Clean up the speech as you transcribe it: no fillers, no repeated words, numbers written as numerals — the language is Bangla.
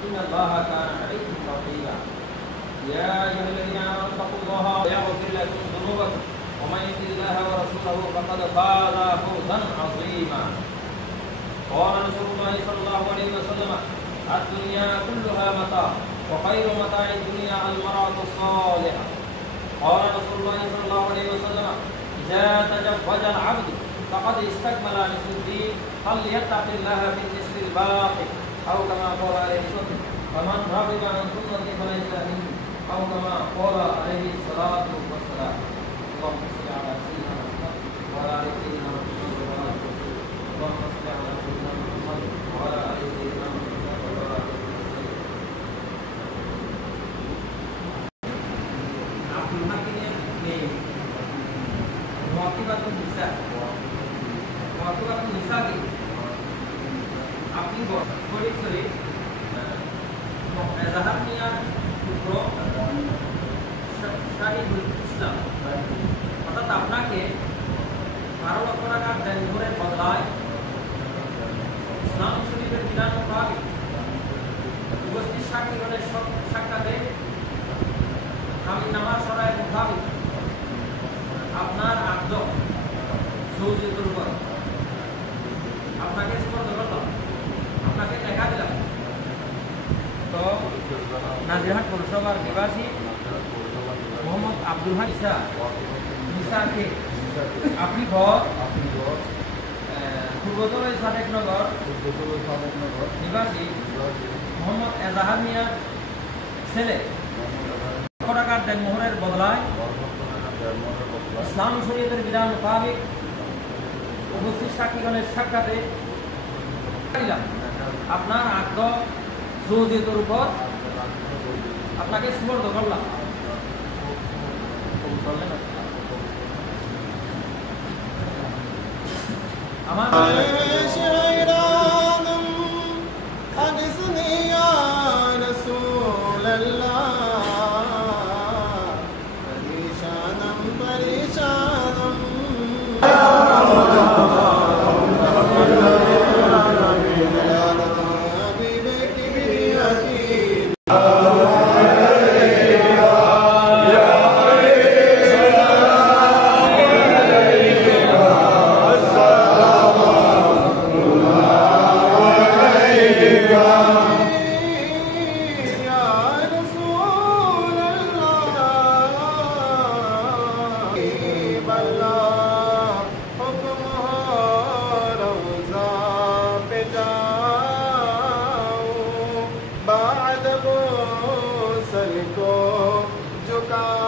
إن الله كان عليكم رقيبا يا أيها الذين آمنوا اتقوا الله ويغفر لكم ذنوبكم ومن يطع الله ورسوله فقد فاز فوزا عظيما قال رسول الله صلى الله عليه وسلم الدنيا كلها متاع وخير متاع الدنيا المرأة الصالحة قال رسول الله صلى الله عليه وسلم إذا تزوج العبد فقد استكمل نصف الدين فليتق الله في النصف الباقي أو كما قال عليه الصلاة فمن رغب عن سنتي فليس مني أو كما قال عليه الصلاة والسلام اللهم صل على سيدنا محمد وعلى آل سيدنا محمد اللهم صل على سيدنا محمد وعلى آل سيدنا محمد وعلى آل Abdul Hakim ni Muaqibatun Nisa Muaqibatun Nisa ki আপনি পরিসরে এজাহারনিয়া পুত্র শাহিদুল ইসলাম অর্থাৎ আপনাকে 12 লক্ষ টাকার দেনমোহরের বদলায় ইসলাম শরীফের বিধান মোতাবেক উপস্থিত সাক্ষীগণের সাক্ষাতে জামিননামা শরআয়ের মোতাবেক আপনার আব্দ সৌজিয়তের উপর আপনাকে স্পর্শ করলাম আপনাকে দেখা দিলাম তো নাজিরহাট পৌরসভার নিবাসী মোহাম্মদ আব্দুল হক নিসাকে আপনি ঘর পূর্বতল সাদেকনগর নিবাসী মোহাম্মদ এজাহার মিয়ার ছেলে টাকার দেনমোহরের বদলায় ইসলাম শরীয়তের বিধান মোতাবেক উপস্থিত সাক্ষীগণের সাক্ষাতে আপনার আগ্দ সৌদিয়তের উপর আপনাকে সুবর্দ করলাম আমার को झुका